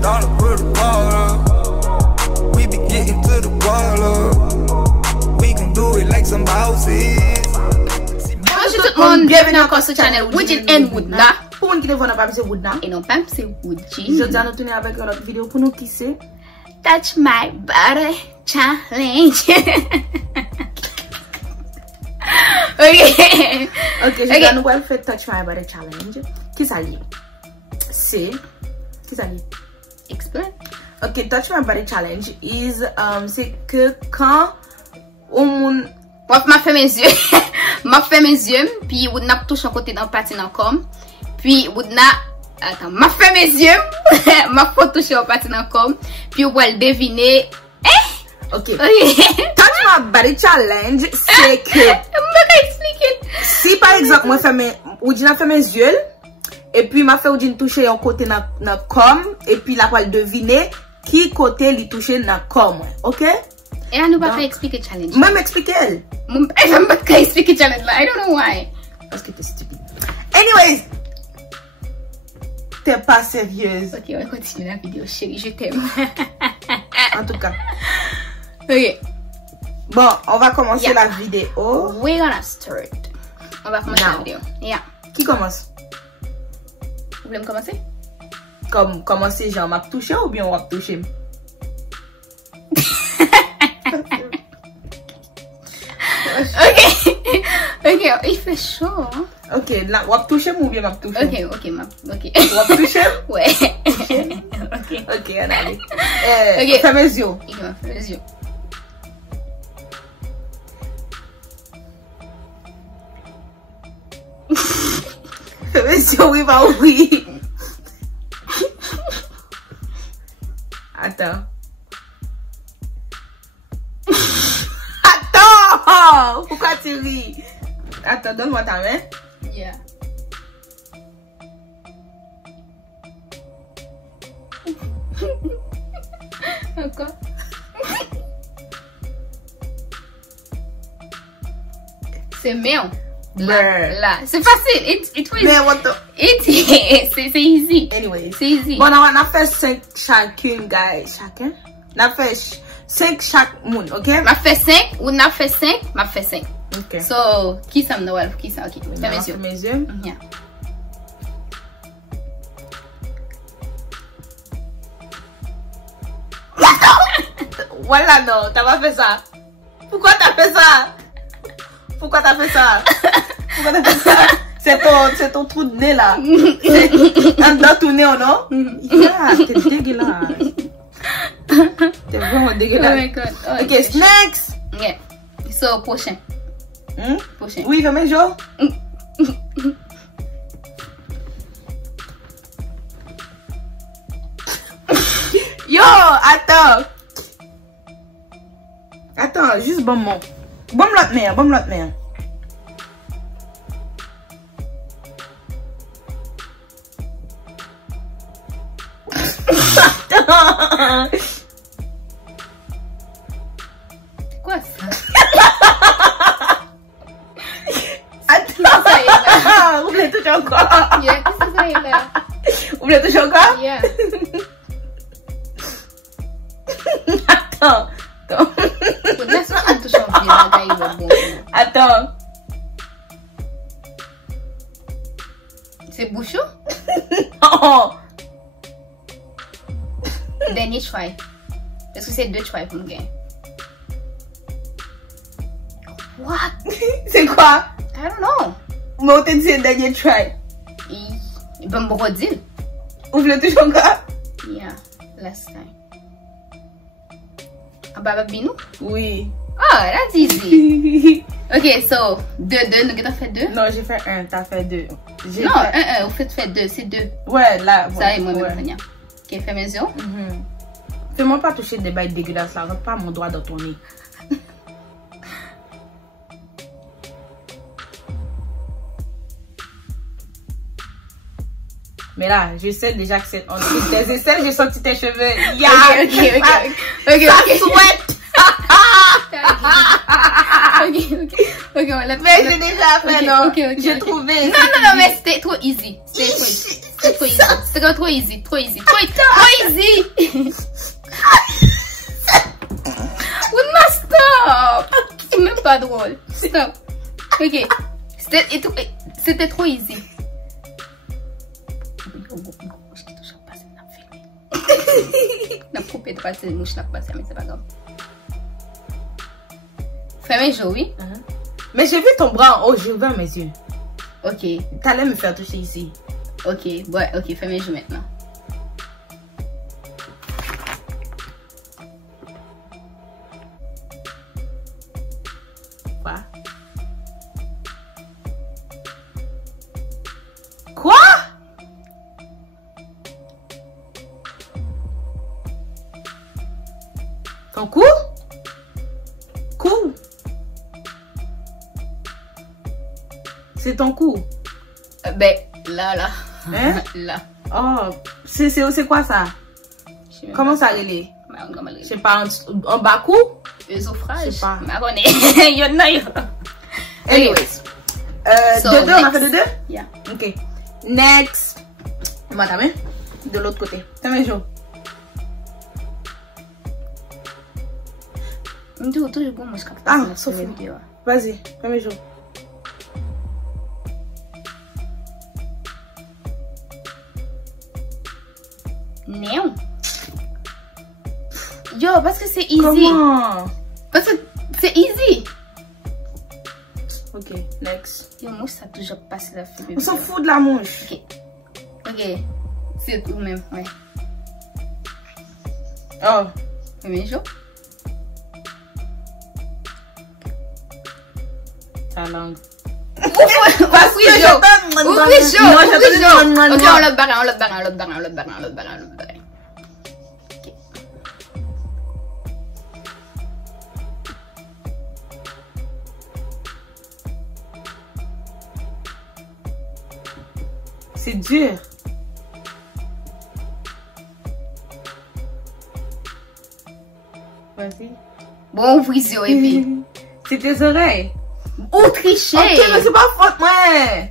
dollar, put the ball up. We be getting to the wall up. We can do it like some bosses. Bonjour tout le monde, bienvenue encore sur le channel Woodjin and Woodna. Pour moun qui ne voit pas, c'est Woodna. Et non pas, c'est Woodjin. Je dis à nous tourner avec notre vidéo pour nous qui c'est Touch My Body Challenge. Ok, je dis à nous qu'on fait Touch My Body Challenge. Qui ça lié? C'est... Qui ça lié? Explain. Ok, Touch My Body Challenge is... c'est que quand on... Moi, je fais mes yeux. Je fais mes yeux. Puis, Woodna touche un côté dans le patin encore. Puis, Woodna... Attends, je fais mes yeux. Je touche un patin encore. Puis, vous pouvez le deviner. Ok. Touch My Body Challenge, c'est que... Je vais expliquer. Si, par exemple, moi, Woodjin a fait mes yeux. Et puis, ma fait Woodjin toucher un côté dans le com. Et puis, la va deviner qui côté lui toucher dans le com. Ok? Et là, nous pas faire expliquer challenge. Moi, m'expliquer elle. Je ne vais pas expliquer challenge là. I don't know why. Parce que t'es stupide. Anyways. T'es pas sérieuse. Ok, on va continuer la vidéo, chérie. Je t'aime. En tout cas. Ok. Bon, on va commencer la vidéo. We're gonna start. On va commencer la vidéo. Yeah. Qui commence? Vous voulez me commencer? Commencer genre m'a touché ou bien on va toucher? Ok, il fait chaud. Hein? Ok, là, on va toucher ou bien m'a touché? Ok. On va toucher? Ouais. Ok, on allez. Ok, fais mes yeux. Il va faire les yeux. Fais mes yeux, oui, bah oui. Attends. Attends! Pourquoi tu ris? Attends, donne-moi ta main. Yeah. Encore. C'est merde. Là. C'est facile. It was. Mais what the... C'est easy. Anyway. C'est easy. Bon, on a fait 5 chacune, guys. Chacun? On a fait 5 chaque monde, ok? M'a fait 5. Ou n'a fait 5. M'a fait 5. Ok. So, qui ça me doit? Qui ça? Ok. Fais mes yeux. Mes yeux. Yeah. Voilà, non, t'as pas fait ça. Pourquoi t'as fait ça? Pourquoi t'as fait ça? C'est ton trou de nez là. Dans ton nez, non? Yeah, t'es dégueulasse. T'es vraiment dégueulasse. Oh my god. Oh, ok, next. Yeah. So, prochain. Prochain. Oui, fais mes jours. Yo, attends. Attends, juste bon mot. Bon l'autre main. Quoi ça? Attends. Vous voulez toucher encore? Yeah, qu'est-ce que ça est là? Vous voulez toucher encore? Yeah. Attends. Laisse-moi un toucher en bien, Attends. C'est bouchon? Non. Dernier try. Parce que c'est 2 try pour me gagner. What? C'est quoi? I don't know. Mais on t'a dit le dernier try. Il va me redire. Vous voulez toucher encore? Yeah, last time. Baba Binou? Oui. Oh, that's easy. Ok, so, 2, nous avons fait 2? Non, j'ai fait 1, t'as fait 2. Non, 1, vous faites 2, c'est 2. Ouais, là. Ça et moi-même, ouais. Ok, fais mes yeux. Fais-moi pas toucher des bails dégueulasses là, rentre pas mon doigt dans ton nez. Mais là, je sais déjà que c'est entre tes aisselles, j'ai senti tes cheveux. Yeah, Ok. Ça souhaite. Ok, on l'a Mais j'ai déjà fait, non? Ok. J'ai trouvé. Non, mais c'était trop easy. C'était trop easy. C'était trop easy. Trop easy. Woudna, stop! C'est même pas drôle. Stop. Ok. C'était trop easy. N'a coupé de passer les mouches là passer, mais c'est pas grave. Fermez les yeux, oui. Mais j'ai vu ton bras en haut, j'ai ouvert mes yeux. Ok. T'allais me faire toucher ici. Ok, ouais, ok, fermez les yeux maintenant. Quoi? Ton cou? Cou? C'est ton cou? Ben, là. Hein? Là. Oh, c'est quoi ça? Comment ça relève? Je sais pas, en bas cou? Œsophage? Je sais pas. Marronné. Y'en a. Anyways. So, de deux, on a fait de deux? Yeah. Ok. Next. Moi, ta main? De l'autre côté. Ta main, Jo. Toujours bon, moi, je capte. Ah, sauf. Vas-y, ta main, Jo. Non. Yo, parce que c'est easy. Comment? Parce que c'est easy. Ok, next. Yo, moi, ça a toujours passé la fille. On s'en fout de la mouche. Ok. C'est tout même, ouais. Oh. Premier jour. Ta langue. Ouvre Jo. Ok, on l'autre barre. C'est dur. Vas-y. Bon, ouvre les yeux, et puis. C'est tes oreilles. Ou tricher. Ok, mais c'est pas faute, moi.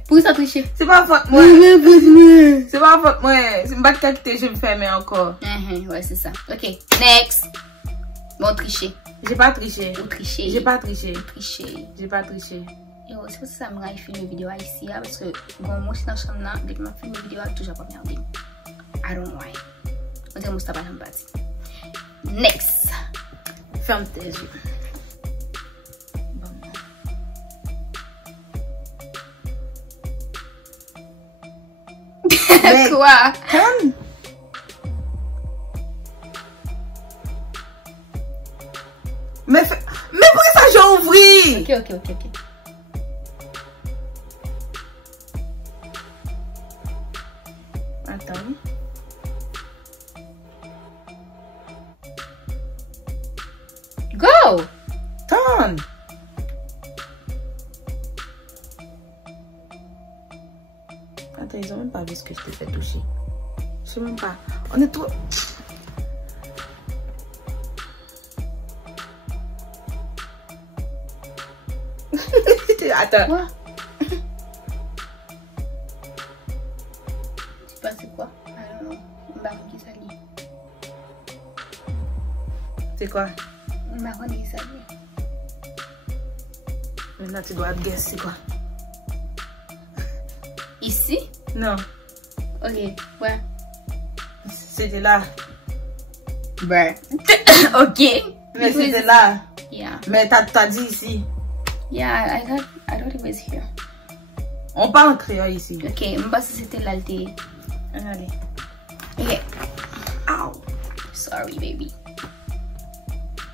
Pour ça, tricher. C'est pas faute, moi. C'est pas faute, moi. C'est une batte qualité, je vais me fermer encore. Ouais, c'est ça. Ok, next. Bon, tricher. J'ai pas triché. Ou tricher. J'ai pas triché. Tricher. J'ai pas triché. Yo, c'est pour ça que je filme une vidéo ici, parce que bon, moi, je suis dans la chambre, dès que je filme une vidéo, je toujours pas regarder. I don't know why. On dirait que je ne pas dit. Next. Ferme tes yeux. Mais, quoi? Calme. Mais pourquoi ça j'ai ouvert? Ok. Attends. Go! Turn. Attends, ils ont même pas vu ce que je t'ai fait toucher. Je sais même pas. On est trop... Attends. Quoi? Je sais pas c'est quoi. Marron qui s'allie. C'est quoi? Marron qui s'allie. Maintenant, tu dois guess, c'est quoi? Ici? Non. Ok, ouais. C'était là. Ben. Ok. Mais c'était là. Yeah. Mais t'as dit ici. Yeah, I thought it was here. On parle en créole ici. Ok, je pense que c'était là. Allez. Ok. Ow. Sorry, baby.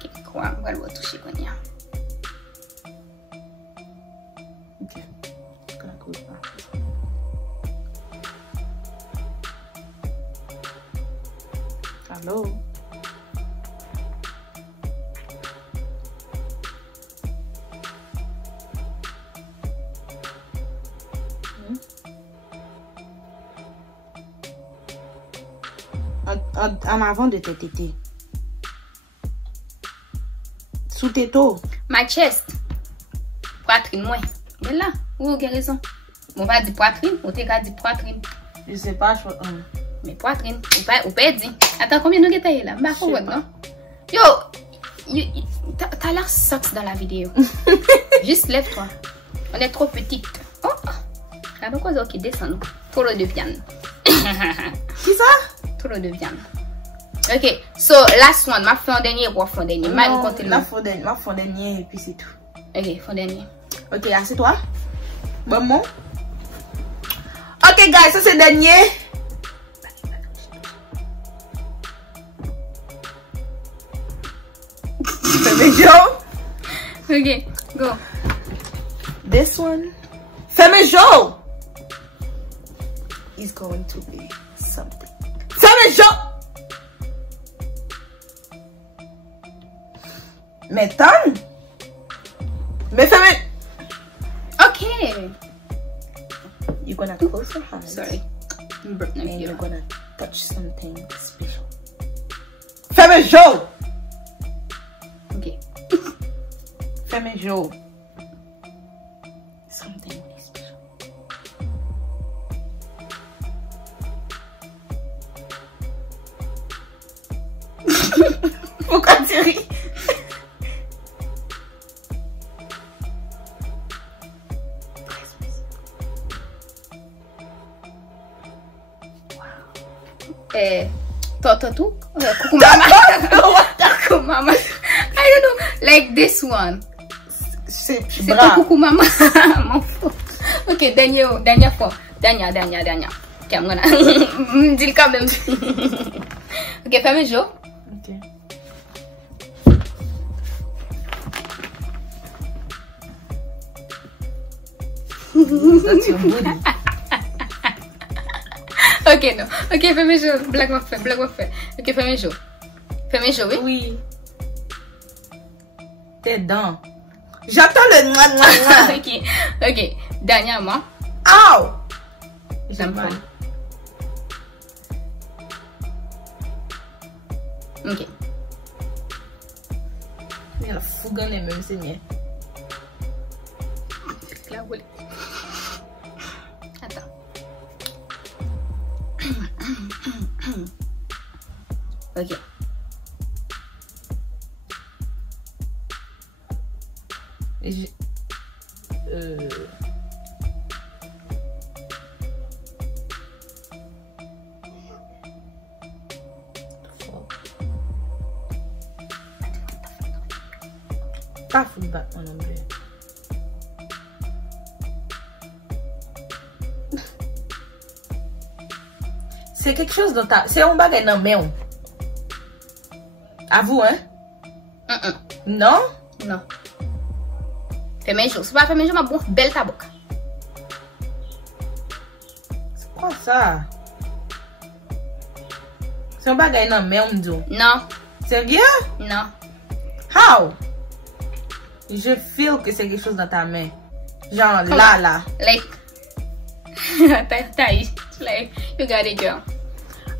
Ok, quoi? On va le toucher quand il y a. Ok. Allô? En avant de tes tétés. Sous této. My chest. Poitrine, moi. Mais là, vous avez raison. On va dire poitrine, on t'a dit poitrine. Je sais pas, mais poitrine, ou pas dit. Attends, combien nous avons là? Bah, faut non? Yo, t'as l'air sexe dans la vidéo. Juste lève-toi. On est trop petite. Oh, regarde quoi, ok, descends. Trop de viande. Qui ça? Trop de viande. Ok, so last one, ma fond dernier ou fond dernier? Ma fond dernier et puis c'est tout. Ok, fond dernier. Ok, assieds-toi. Bon, bon. Ok, guys, ça c'est dernier. Ok, go. This one. Femme Joe is going to be something. Femme Joe. Mais Tan. Mais femme. Okay. You're gonna close your eyes. Sorry. And you're gonna touch something special. Femme Joe. Okay. Femme Joe. Something really special. Pourquoi tu ris? Toto, Cuckoo Mama. Cuckoo Mama. I don't know. Like this one. C'est pas Cuckoo Mama. M'en fous. Ok, dernière fois. Dernière. Ok, I'm gonna. Dis quand même. Ok, fais mes jours. Ok. That's your booty. Ok, non. Ok, fais mes jours. Blague m'a fait. Ok, fais mes jours. Oui? Oui. Tes dents. J'attends le noix. Ok. Dernièrement. Ow! J'aime pas. Ok. Il y a la fougue les mêmes, Seigneur. Attends. Ok. Pas full back non plus. C'est quelque chose dans ta... C'est un bagage dans main. À vous, hein? Non? Non. Fais mes jours. C'est pas fais mes jours, ma bonne belle ta boca. C'est quoi ça? C'est un bagage dans main, m'dou. Non. Sérieux? Non. How? Je feel que c'est quelque chose dans ta main. Genre là. Like. Like, you got it, girl.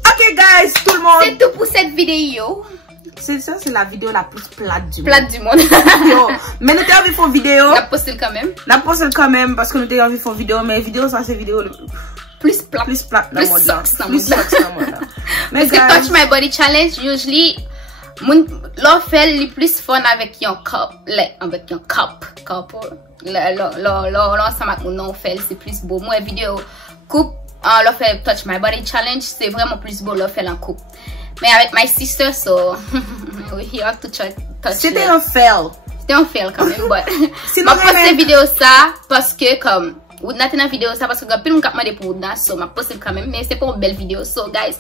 Ok, guys, tout le monde. C'est tout pour cette vidéo. C'est la vidéo la plus plate du monde. Plate du monde. Yo, mais nous t'avons envie de faire une vidéo. La poster quand même. La poster quand même parce que nous t'avons envie de faire une vidéo. Mais vidéo, ça c'est vidéo plus plate. Plus plate dans le monde. Plus sucks dans le monde. Mais guys, Touch My Body Challenge, usually, l'on fait le plus fun avec un couple. L'on ça m'a on fait c'est plus beau. Moi vidéo couple, l'on fait Touch My Body Challenge, c'est vraiment plus beau l'on fait en couple. Mais avec my sister, so we have to touch. C'était un fail. C'était un fail quand même, but ma poste vidéo ça parce que comme ou n'a une vidéo ça parce que quand nous capable de pour dans so ma poste quand même mais c'est pas une belle vidéo. So guys,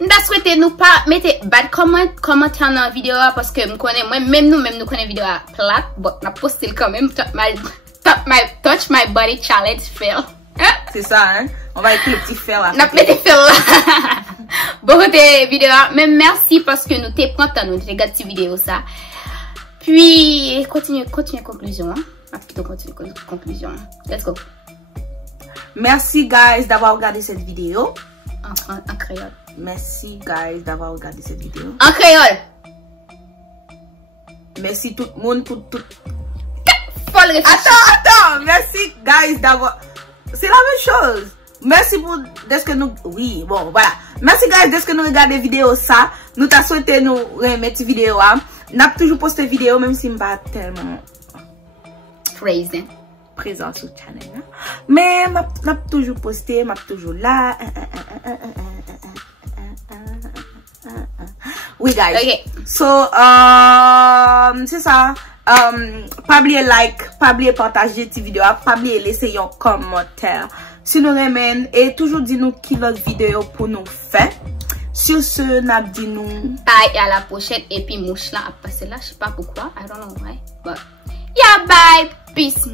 n'a souhaité nous pas mettez bad commentaire dans la vidéo parce que me connais moi même nous connais vidéo plate, but ma poste quand même Touch My Body Challenge fail. C'est ça, hein? On va écouter le petit fail là. On a fait des fails là. Beaucoup de vidéos. Mais merci parce que nous t'es content nous regarder cette vidéo ça. Puis continue conclusion. Hein? Plutôt continue conclusion. Let's go. Merci guys d'avoir regardé cette vidéo. En créole. Merci guys d'avoir regardé cette vidéo. En créole. Merci tout le monde pour tout. Folle réfléchir. Attends, merci guys d'avoir. C'est la même chose. Merci pour d'est-ce que nous. Oui, bon, voilà. Merci guys d'est-ce que nous regardez vidéo ça. Nous t'a souhaité nous remettre vidéo. N'a toujours posté vidéo même si pas tellement présent sur le channel. Mais n'a toujours posté, m'a toujours là. Oui guys. Okay. So c'est ça. Pas oublier like, pas oublier partager cette vidéo, pas oublier laisser un commentaire. Si nous remène et toujours dis nous qui l'autre vidéo pour nous faire. Sur ce, n'a dit nous bye et à la prochaine. Et puis mouche là a passé là, je sais pas pourquoi, I don't know why, but yeah, bye, peace.